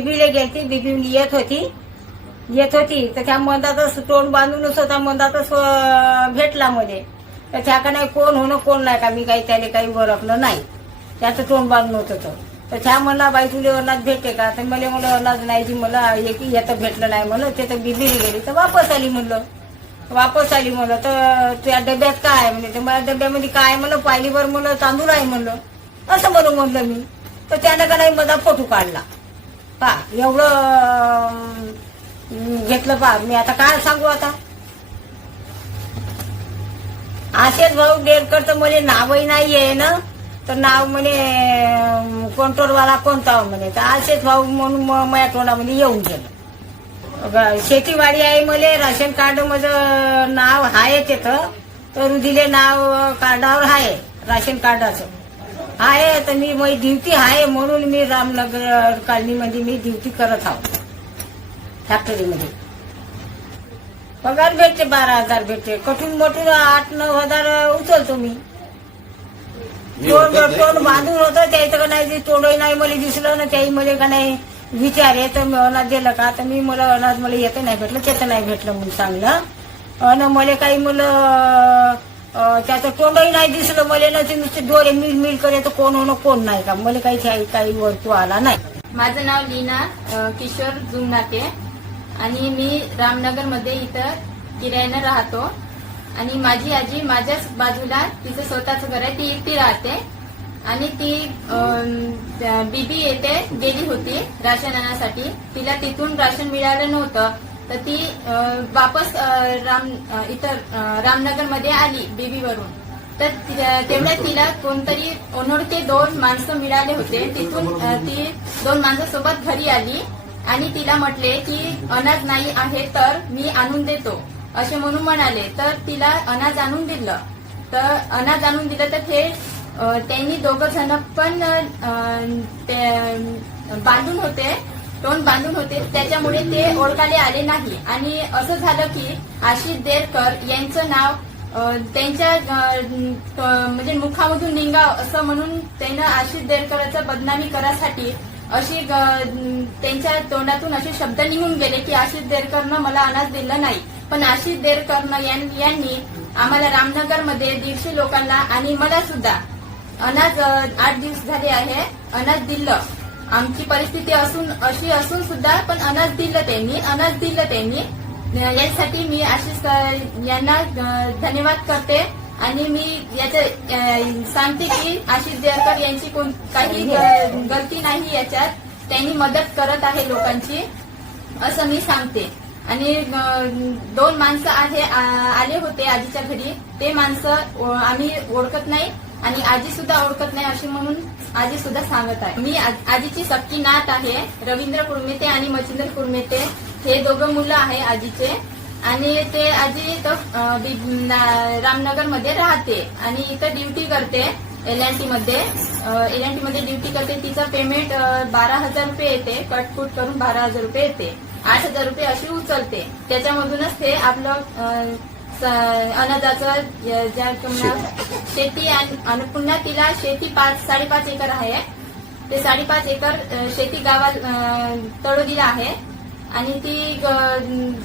बिबी येत होती. येत होती. तर त्या मंदातच तोंड बांधूनच होता मंदातच भेटला मध्ये. तर त्या का नाही कोण होणं कोण नाही का मी काही त्याला काही ओळखलं नाही. त्याचं तोंड बांधून होतं तर तर त्या म्हणला बाई तुले अनाज भेटते का? तर मला म्हणलं अनाज नाही जी मला एक येतं भेटलं नाही म्हणलं. ते तर बिबीली गेली. तर वापस आली म्हणलं. वापस आली म्हणलं. तर त्या डब्यात काय आहे म्हणजे तर मला डब्यामध्ये काय आहे म्हणलं? पायलीवर म्हणलं तांदूळ आहे म्हणलं. असं म्हणून म्हणलं मी. तर त्यानं का नाही माझा फोटो काढला. पा एवढं घेतलं पा. मी आता काय सांगू आता? असेच भाऊ डेरकर मला नावही नाही आहे ना? तर नाव म्हणे कोणतोरवाला कोणता हो म्हणे? तर असेच भाऊ म्हणून म- माझ्या तोंडामध्ये येऊन गेलं. ग- शेतीवाडी आहे मला राशन कार्ड माझं नाव आहे तिथं तर दिले नाव कार्डावर आहे राशन कार्डाचं. आहे तर मी माझी ड्युटी आहे म्हणून मी रामनगर कॉलनीमध्ये मी ड्युटी करत आहो. फॅक्टरीमध्ये. पगार भेटते बारा हजार भेटते. कठून मोठून आठ नऊ हजार उचलतो मी. तोंड तोंड बांधून होतं त्याचं का नाही तोंडही नाही मला दिसलं ना त्याही मला का नाही विचार तर मी अनाज दिलं का? तर मी मला अनाज मला येतं नाही भेटलं त्याचं नाही भेटलं म्हणून सांगलं. आणि मला काही मुलं त्याचं तोंडही नाही दिसलं. मला ना ते नुसते डोळे मिल मिल करे तर कोण होणं कोण नाही का? मला काही काही- काही वरतू आला नाही. माझं नाव लीना अ, किशोर जुमनाके. आणि मी रामनगरमध्ये इथं किरायानं राहतो. आणि माझी आजी माझ्याच बाजूला तिचं स्वतःचं घर आहे. ती एकटी राहते. आणि ती बीबी येथे गेली होती राशन आणण्यासाठी तिला तिथून राशन मिळालं नव्हतं. तर ती वापस राम अ, इथं रामनगरमध्ये आली बीबीवरून. तर ति- तेवढ्यात तिला कोणतरी ओनोडके दोन माणसं मिळाले होते. तिथून ती दोन माणसासोबत घरी आली आणि तिला म्हटले की अनाज नाही आहे तर मी आणून देतो. असे म्हणून म्हणाले. तर तिला अनाज आणून दिलं. तर अनाज आणून दिलं तर ते त्यांनी दोघं जण पण बांधून होते. तोंड बांधून होते. त्याच्यामुळे ते ओळखाले आले नाही. आणि असं झालं की आशिष देरकर यांचं नाव त्यांच्या म्हणजे मुखामधून निघाव असं म्हणून त्यानं आशिष देरकरांचं बदनामी करासाठी अशी ग- त्यांच्या तोंडातून असे शब्द निघून गेले की आशिष देरकरनं मला अनाज दिलं नाही. पण आशिष देरकरनं यां- यांनी आम्हाला रामनगरमध्ये दीडशे लोकांना आणि मला सुद्धा अनाज आठ दिवस झाले आहे अनाज दिलं. आमची परिस्थिती असून अशी असून सुद्धा पण अनाज दिलं त्यांनी अनाज दिलं त्यांनी. यासाठी मी आशिष यांना धन्यवाद करते. आणि मी याच्या सांगते की आशिष देरकर यांची कोण काही गलती नाही याच्यात. त्यांनी मदत करत आहे लोकांची असं मी सांगते. आणि दोन माणसं आहे आले होते आजीच्या घरी. ते माणसं आम्ही ओळखत नाही आणि आजी सुद्धा ओळखत नाही अशी म्हणून आजी सुद्धा सांगत आहे. मी आजीची सक्की नात आहे रवींद्र कुर्मेते आणि मच्छिंद्र कुर्मेते. हे दोघं मुलं आहे आजीचे. आणि ते आजी इथं रामनगरमध्ये राहते आणि इथं ड्युटी करते एल एन टी मध्ये एल एन टी मध्ये ड्युटी करते. तिचं पेमेंट बारा हजार रुपये येते. कटकूट करून बारा हजार रुपये येते. आठ हजार रुपये अशी उचलते. त्याच्यामधूनच ते आपलं अनाजाचं ज्या शेती आणि पुन्हा तिला शेती पाच साडेपाच एकर आहे. ते साडेपाच एकर शेती गावात तळोदीला आहे. आणि ती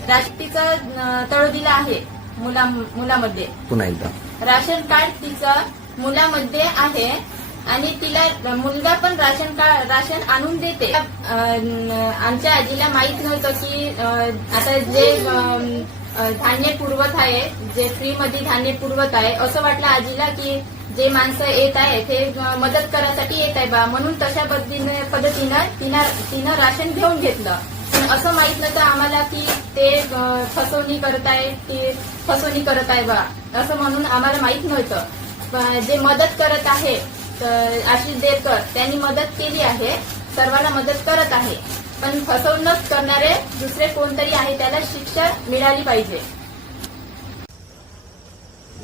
राष्ट्रीचं तळोदीला आहे मुला मुलामध्ये. पुन्हा एकदा. राशन कार्ड तिचं मुलामध्ये आहे. आणि तिला मुलगा पण राशन कार्ड राशन आणून देते. आमच्या आजीला माहीत नव्हतं की आता जे धान्य पुरवत आहे जे फ्रीमध्ये धान्य पुरवत आहे असं वाटलं आजीला की जे माणसं येत आहे ते मदत करायसाठी येत आहे बा. म्हणून तशा पद्धतीने पद्धतीनं तिनं तिनं राशन घेऊन घेतलं. पण असं माहीत नव्हतं आम्हाला की ते फसवणी करत आहे ते फसवणी करत आहे बा. असं म्हणून आम्हाला माहीत नव्हतं. जे मदत करत आहे तर आशिष देवकर त्यांनी मदत केली आहे. सर्वांना मदत करत आहे. पण फसवणूक करणारे दुसरे कोणतरी आहे त्याला शिक्षा मिळाली पाहिजे.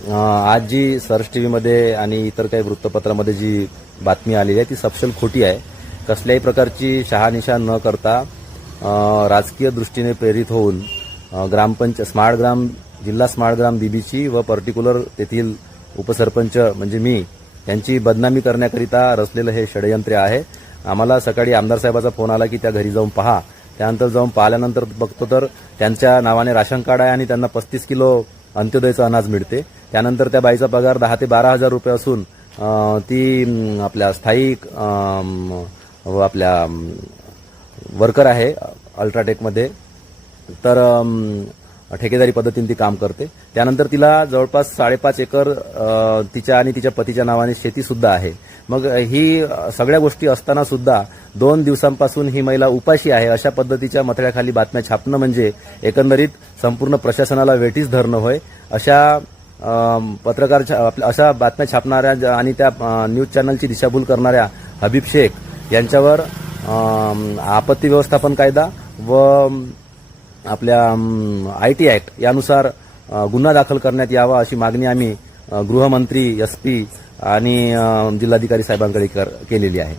आज जी सर्च टी व्हीमध्ये आणि इतर काही वृत्तपत्रामध्ये जी बातमी आलेली आहे ती सपशल खोटी आहे. कसल्याही प्रकारची शहानिशा न करता राजकीय दृष्टीने प्रेरित होऊन ग्रामपंच स्मार्ट ग्राम जिल्हा स्मार्ट ग्राम दिबीची व पर्टिक्युलर तेथील उपसरपंच म्हणजे मी यांची बदनामी करण्याकरिता रचलेलं हे षडयंत्र आहे. आम्हाला सकाळी आमदार साहेबाचा फोन आला की त्या घरी जाऊन पहा. त्यानंतर जाऊन पाहिल्यानंतर बघतो तर त्यांच्या नावाने राशन कार्ड आहे आणि त्यांना पस्तीस किलो अंत्योदयचं अनाज मिळते. त्यानंतर त्या बाईचा पगार दहा ते बारा हजार रुपये असून ती आपल्या स्थायी व आपल्या वर्कर आहे अल्ट्राटेकमध्ये. तर ठेकेदारी पद्धतीने ती काम करते. त्यानंतर तिला जवळपास साडेपाच एकर तिच्या आणि तिच्या पतीच्या नावाने शेतीसुद्धा आहे. मग ही सगळ्या गोष्टी असताना सुद्धा दोन दिवसांपासून ही महिला उपाशी आहे. अशा पद्धतीच्या मथळ्याखाली बातम्या छापणं म्हणजे एकंदरीत संपूर्ण प्रशासनाला वेठीस धरणं होय. अशा पत्रकार छा- आपल्या- अशा बातम्या छापणाऱ्या आणि त्या न्यूज चॅनलची दिशाभूल करणाऱ्या हबीब शेख यांच्यावर आपत्ती व्यवस्थापन कायदा व आपल्या आय टी ॲक्ट यानुसार गुन्हा दाखल करण्यात यावा अशी मागणी आम्ही गृहमंत्री एस पी आणि जिल्हाधिकारी साहेबांकडे केलेली आहे.